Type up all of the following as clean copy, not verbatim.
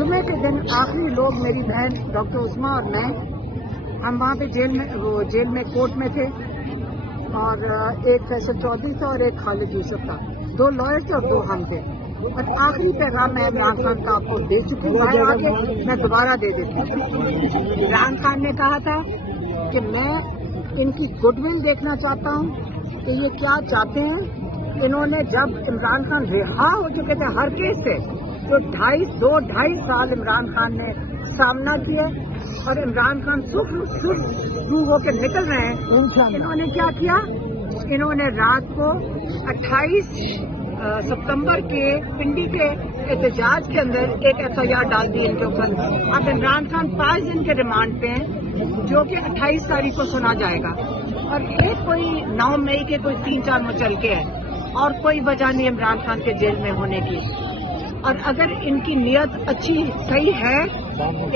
जुमे के दिन आखिरी लोग मेरी बहन डॉक्टर उस्मा और मैं, हम वहाँ पे जेल में कोर्ट में थे और एक फैसल चौधरी था और एक खालिद यूसुफ था, 2 लॉयर थे और 2 हम थे। और आखिरी पैगाम मैं इमरान खान का आपको दे चुकी हूँ, आगे मैं दोबारा दे देती हूँ। इमरान खान ने कहा था कि मैं इनकी गुडविल देखना चाहता हूँ कि ये क्या चाहते हैं। इन्होंने जब इमरान खान रिहा हो चुके थे हर केस से, तो 2.5 साल इमरान खान ने सामना किया और इमरान खान सुख होकर निकल रहे हैं। इन्होंने क्या किया, इन्होंने रात को 28 सितंबर के पिंडी के एहतजाज के अंदर एक FIR डाल दी इनके ऊपर। अब इमरान खान 5 दिन के रिमांड पे हैं, जो कि 28 तारीख को सुना जाएगा। और एक कोई 9 मई के कोई 3-4 मुचलके है और कोई वजह नहीं इमरान खान के जेल में होने की। और अगर इनकी नीयत अच्छी सही है,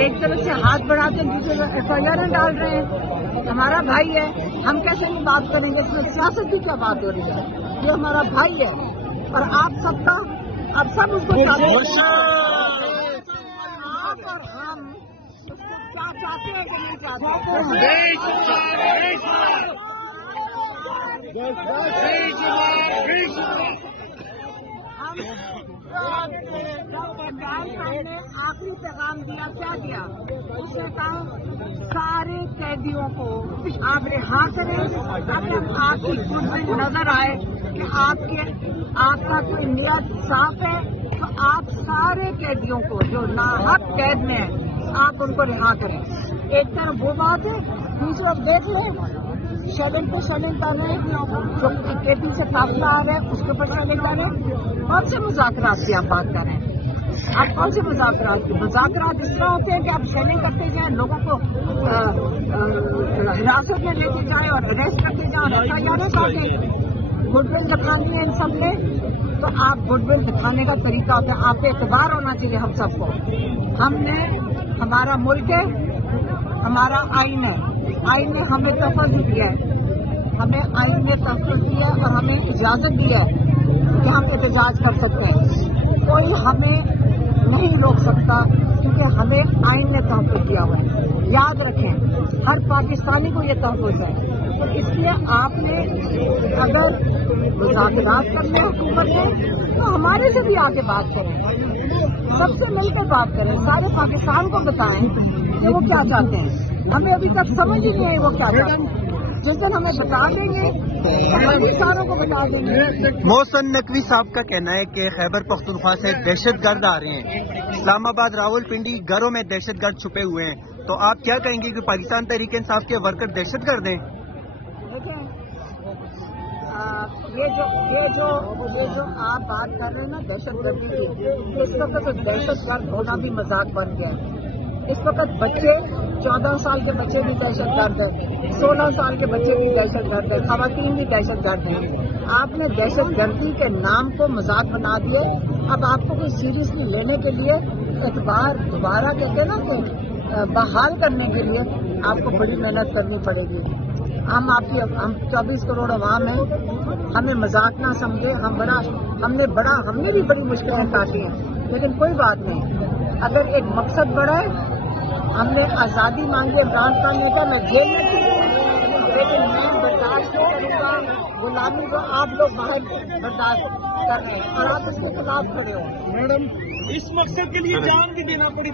एक तरफ से हाथ बढ़ाते हैं, दूसरी तरफ FIR डाल रहे हैं। हमारा भाई है, हम कैसे नहीं बात करेंगे, इसमें सियासत की क्या बात हो रही है। ये हमारा भाई है और आप सबका, अब सब उसको चाहते हैं। आप और हम उसको क्या चाहते हैं कि नहीं चाहते। ने आखिरी पैगाम दिया, क्या दिया, उसने कहा सारे कैदियों को आप रिहा करें। अगर आपकी गुडविल नजर आए कि आपका कोई नियत साफ है, तो आप सारे कैदियों को जो नाहक कैद में है, आप उनको रिहा करें। एक तरफ वो बात है, दूसरी तरफ देख लें शरण पे शरण कर रहे हैं, जो केपी से फासला आ रहा है उसके ऊपर शरण कर रहे हैं। कौन से मुज़ाकरात की आप बात कर रहे हैं? आप कौन से मुज़ाकरात इस तरह होते हैं कि आप शरण करते जाएं, लोगों को हिरासत में लेके जाएं और अरेस्ट करते जाएं और FIR काटें। गुडविल दिखानी है इन सब ने, तो आप गुडविल दिखाने का तरीका होता है, आप पे एतबार होना चाहिए हम सबको। हमने, हमारा मुल्क है, हमारा आइन है, आइन ने हमें तहफ़्फ़ुज़ दिया है, हमें आइन ने तहफ़्फ़ुज़ दिया है और हमें इजाज़त दी है कि हम एहतजाज कर सकते हैं। कोई हमें नहीं रोक सकता क्योंकि हमें आइन ने तहफ़्फ़ुज़ दिया हुआ है। याद रखें, हर पाकिस्तानी को ये तहफ़्फ़ुज़ है। तो इसलिए आपने अगर मुज़ाकरात करने हुकूमत है तो हमारे से भी आके बात करें, सबसे मिलकर बात करें, सारे पाकिस्तान को बताएं कि वो क्या चाहते हैं। हमें अभी तक समझ ही नहीं है वो क्या चाहते हैं। जिस दिन हमें बता देंगे तो सारों को बता देंगे। मोहसिन नकवी साहब का कहना है कि खैबर पख्तूनख्वा से दहशतगर्द आ रहे हैं, इस्लामाबाद, रावलपिंडी घरों में दहशतगर्द छुपे हुए हैं। तो आप क्या कहेंगे कि पाकिस्तान तहरीक इंसाफ के वर्कर दहशतगर्द हैं? ये जो आप बात कर रहे हैं ना दहशतगर्दी की, इस वक्त तो दहशतगर्द होना भी मजाक बन गया है। इस वक्त बच्चे, 14 साल के बच्चे भी दहशतगर्द हैं, 16 साल के बच्चे भी दहशतगर्द हैं, खवातीन भी दहशतगर्द हैं। आपने दहशतगर्दी के नाम को मजाक बना दिया। अब आपको कोई सीरियसली लेने के लिए एतबार दोबारा कहते हैं ना कि बहाल करने के लिए आपको बड़ी मेहनत करनी पड़ेगी। हम 24 करोड़ अवाम हैं, हमें मजाक ना समझे। हमने भी बड़ी मुश्किलें काटी हैं, लेकिन कोई बात नहीं। अगर एक मकसद बड़ा है, हमने आज़ादी मांगी, इमरान खान ने कहा मैं जेल में थी, लेकिन मैं बर्दाश्त नहीं करूँगा गुलामी को आप लोग बाहर बर्दाश्त कर रहे हैं और आप इसके खिलाफ खड़े हो। मैडम, इस मकसद के लिए जान भी देना पड़ी।